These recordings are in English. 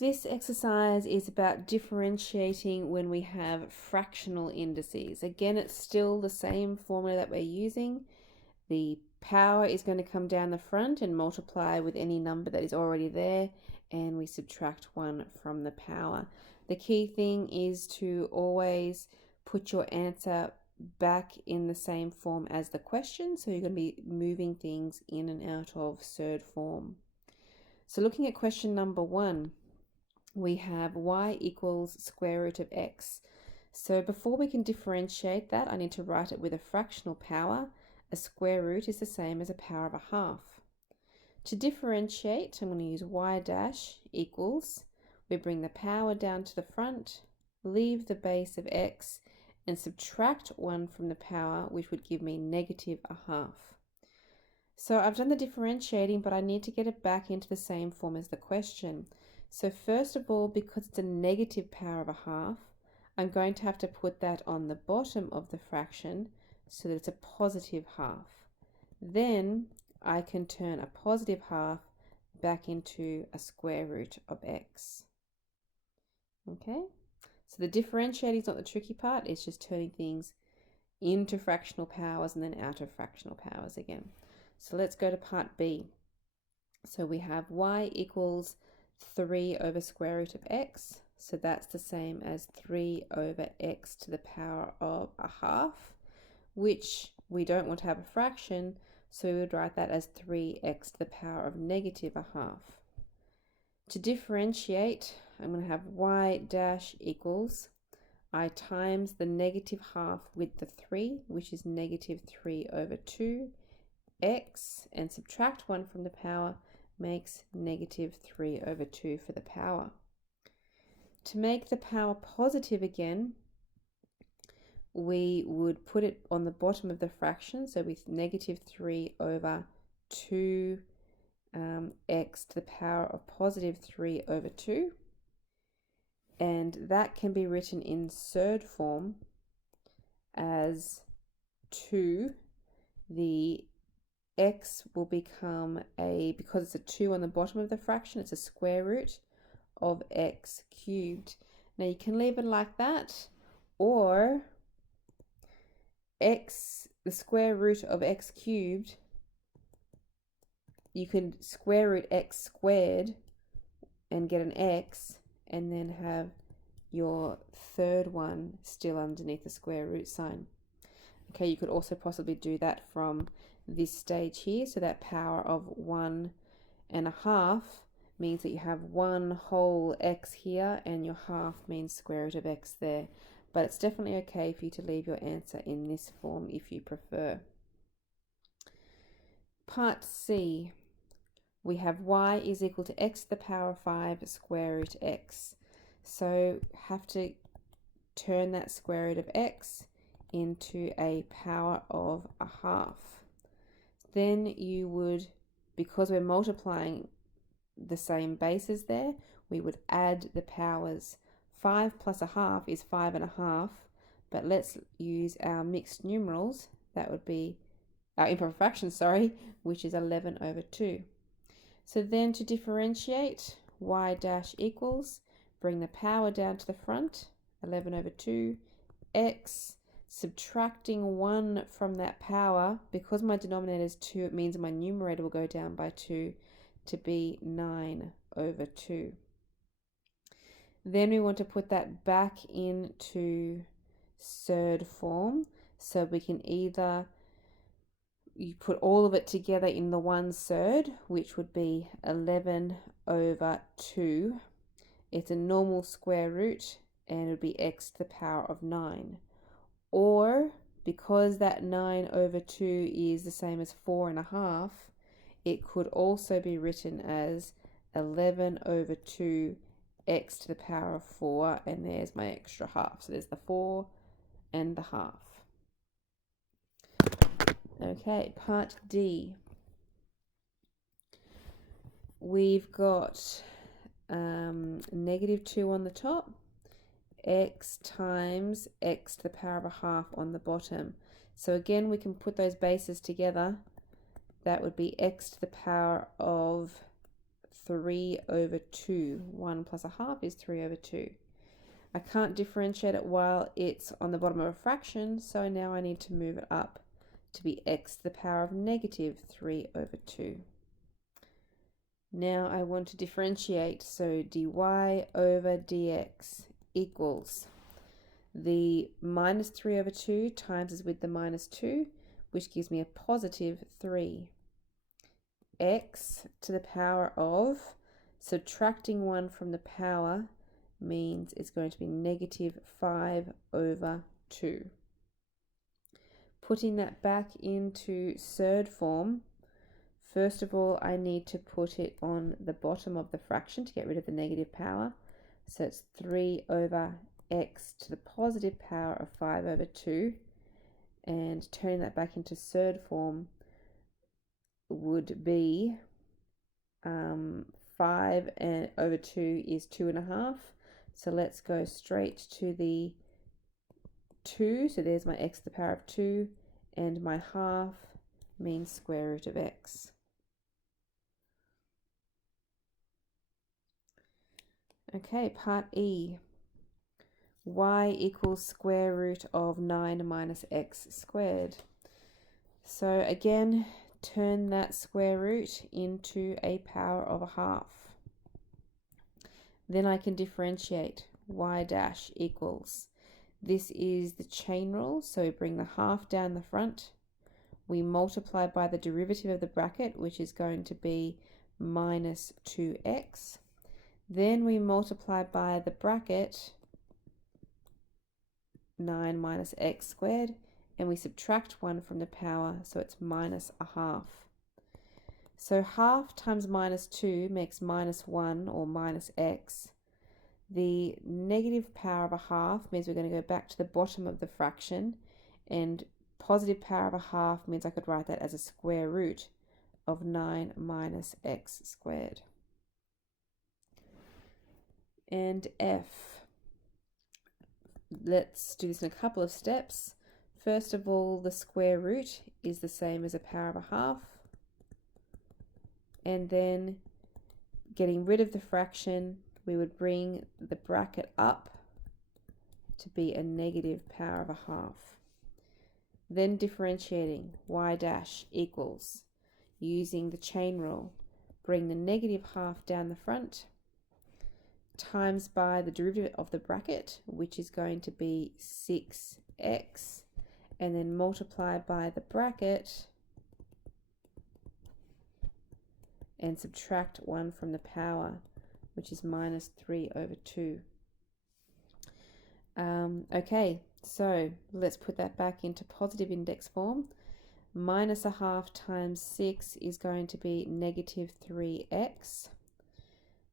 This exercise is about differentiating when we have fractional indices. Again, it's still the same formula that we're using. The power is going to come down the front and multiply with any number that is already there, and we subtract 1 from the power. The key thing is to always put your answer back in the same form as the question, so you're going to be moving things in and out of surd form. So looking at question number 1, we have y equals square root of x. So before we can differentiate that, I need to write it with a fractional power. A square root is the same as a power of a half. To differentiate, I'm going to use y dash equals, we bring the power down to the front, leave the base of x, and subtract 1 from the power, which would give me negative a half. So I've done the differentiating, but I need to get it back into the same form as the question. So first of all, because it's a negative power of a half, I'm going to have to put that on the bottom of the fraction so that it's a positive half. Then I can turn a positive half back into a square root of x. Okay, so the differentiating is not the tricky part, it's just turning things into fractional powers and then out of fractional powers again. So let's go to part B. So we have y equals 3 over square root of x. So that's the same as 3 over x to the power of a half, which we don't want to have a fraction, so we would write that as 3x to the power of negative a half. To differentiate, I'm going to have y dash equals I times the negative half with the 3, which is negative 3 over 2, x, and subtract 1 from the power makes negative 3 over 2 for the power. To make the power positive again, we would put it on the bottom of the fraction, so with negative 3 over 2 x to the power of positive 3 over 2, and that can be written in surd form as 2. The x will become because it's a 2 on the bottom of the fraction, it's a square root of x cubed. Now you can leave it like that, or x, the square root of x cubed, you can square root x squared and get an x, and then have your third one still underneath the square root sign. Okay, you could also possibly do that from this stage here, so that power of 1.5 means that you have 1 whole x here, and your half means square root of x there. But it's definitely okay for you to leave your answer in this form if you prefer. Part C, we have y is equal to x to the power of 5 square root x. So have to turn that square root of x into a power of a half. Then you would, because we're multiplying the same bases there, we would add the powers. 5 plus a half is 5.5, but let's use our mixed numerals. That would be our improper fraction, which is 11 over 2. So then to differentiate, y dash equals, bring the power down to the front, 11 over 2, x, subtracting 1 from that power. Because my denominator is 2, it means my numerator will go down by 2 to be 9 over 2. Then we want to put that back into surd form, so we can either you put all of it together in the one surd, which would be 11 over 2. It's a normal square root, and it would be x to the power of 9. Or, because that 9 over 2 is the same as 4.5, it could also be written as 11 over 2 x to the power of 4, and there's my extra half. So there's the 4 and the half. Okay, part D. We've got negative 2 on the top, x times x to the power of a half on the bottom. So again, we can put those bases together. That would be x to the power of 3 over 2. 1 plus a half is 3 over 2. I can't differentiate it while it's on the bottom of a fraction, so now I need to move it up to be x to the power of negative 3 over 2. Now I want to differentiate, so dy over dx equals the minus 3 over 2 times with the minus 2, which gives me a positive 3. X to the power of, subtracting 1 from the power means it's going to be negative 5 over 2. Putting that back into surd form, first of all I need to put it on the bottom of the fraction to get rid of the negative power. So it's 3 over x to the positive power of 5 over 2, and turning that back into surd form would be 5 over 2 is 2.5. So let's go straight to the 2. So there's my x to the power of 2, and my half means square root of x. Okay, part E. Y equals square root of 9 minus x squared. So again, turn that square root into a power of a half. Then I can differentiate. Y dash equals, this is the chain rule, so we bring the half down the front, we multiply by the derivative of the bracket, which is going to be minus 2x. Then we multiply by the bracket, 9 minus x squared, and we subtract 1 from the power, so it's minus a half. So half times minus 2 makes minus 1, or minus x. The negative power of a half means we're going to go back to the bottom of the fraction, and positive power of a half means I could write that as a square root of 9 minus x squared. And F. Let's do this in a couple of steps. First of all, the square root is the same as a power of a half. And then getting rid of the fraction, we would bring the bracket up to be a negative power of a half. Then differentiating, y dash equals, using the chain rule, bring the negative half down the front, times by the derivative of the bracket, which is going to be 6x, and then multiply by the bracket and subtract 1 from the power, which is minus 3 over 2. Okay, so let's put that back into positive index form. Minus a half times 6 is going to be negative 3x.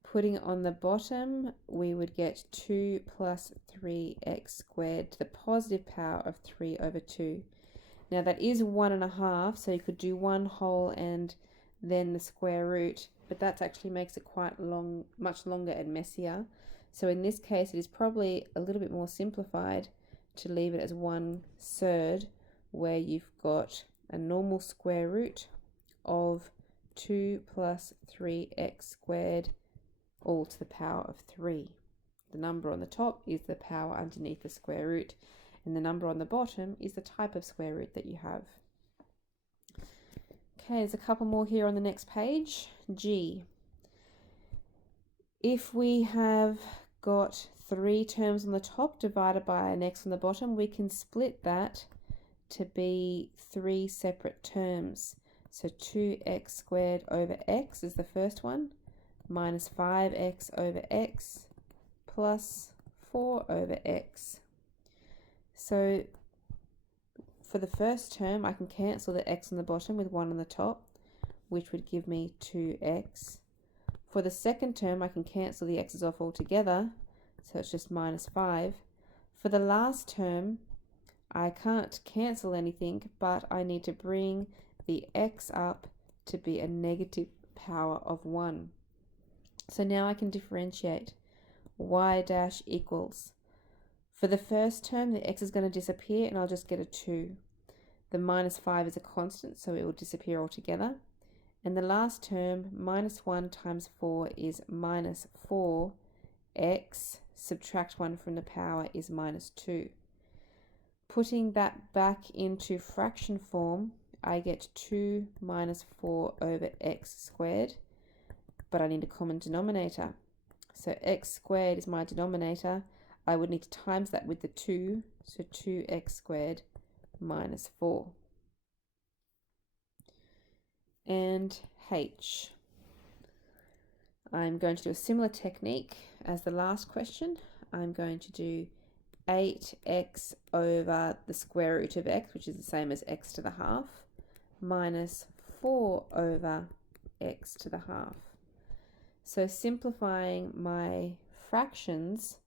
Putting it on the bottom, we would get 2 plus 3x squared to the positive power of 3 over 2. Now that is 1.5, so you could do 1 whole and then the square root, but that actually makes it quite long, much longer and messier. So in this case, it is probably a little bit more simplified to leave it as 1/3, where you've got a normal square root of 2 plus 3x squared all to the power of 3. The number on the top is the power underneath the square root, and the number on the bottom is the type of square root that you have. Okay, there's a couple more here on the next page. G. If we have got 3 terms on the top divided by an x on the bottom, we can split that to be 3 separate terms. So 2x squared over x is the first one, minus 5x over x plus 4 over x. So for the first term, I can cancel the x on the bottom with 1 on the top, which would give me 2x. For the second term, I can cancel the x's off altogether, so it's just minus 5. For the last term, I can't cancel anything, but I need to bring the x up to be a negative power of 1. So now I can differentiate. Y dash equals, for the first term, the x is going to disappear and I'll just get a 2. The minus 5 is a constant, so it will disappear altogether. And the last term, minus 1 times 4 is minus 4x. Subtract 1 from the power is minus 2. Putting that back into fraction form, I get 2 minus 4 over x squared, but I need a common denominator. So x squared is my denominator. I would need to times that with the 2, so 2x squared minus 4. And h. I'm going to do a similar technique as the last question. I'm going to do 8x over the square root of x, which is the same as x to the half, minus 4 over x to the half. So simplifying my fractions,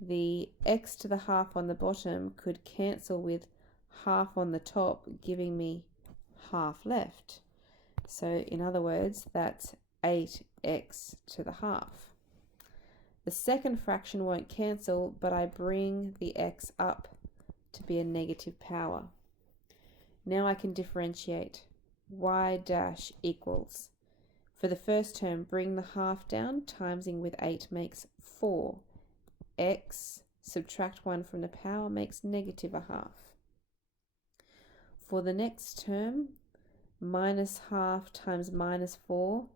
the x to the half on the bottom could cancel with half on the top, giving me half left. So in other words, that's 8x to the half. The second fraction won't cancel, but I bring the x up to be a negative power. Now I can differentiate. Y dash equals. For the first term, bring the half down, timesing with 8 makes 4. X, subtract 1 from the power, makes negative a half. For the next term, minus half times minus 4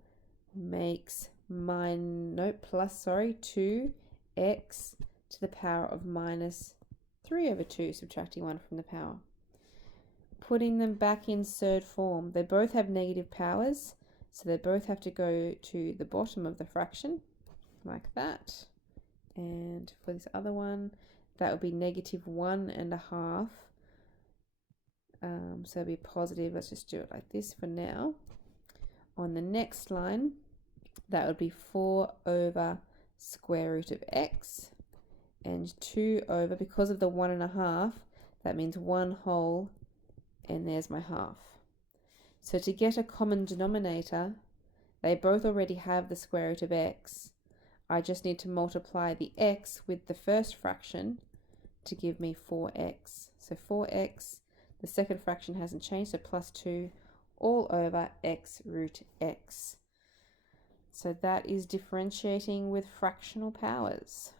makes plus 2x to the power of minus 3 over 2, subtracting 1 from the power. Putting them back in surd form, they both have negative powers, so they both have to go to the bottom of the fraction, like that. And for this other one, that would be negative 1.5. So it'll be positive. Let's just do it like this for now. On the next line, that would be 4 over square root of x, and 2 over, because of the 1.5, that means 1 whole, and there's my half. So to get a common denominator, they both already have the square root of x. I just need to multiply the x with the first fraction to give me 4x. So 4x, the second fraction hasn't changed, so plus 2 all over x root x. So that is differentiating with fractional powers.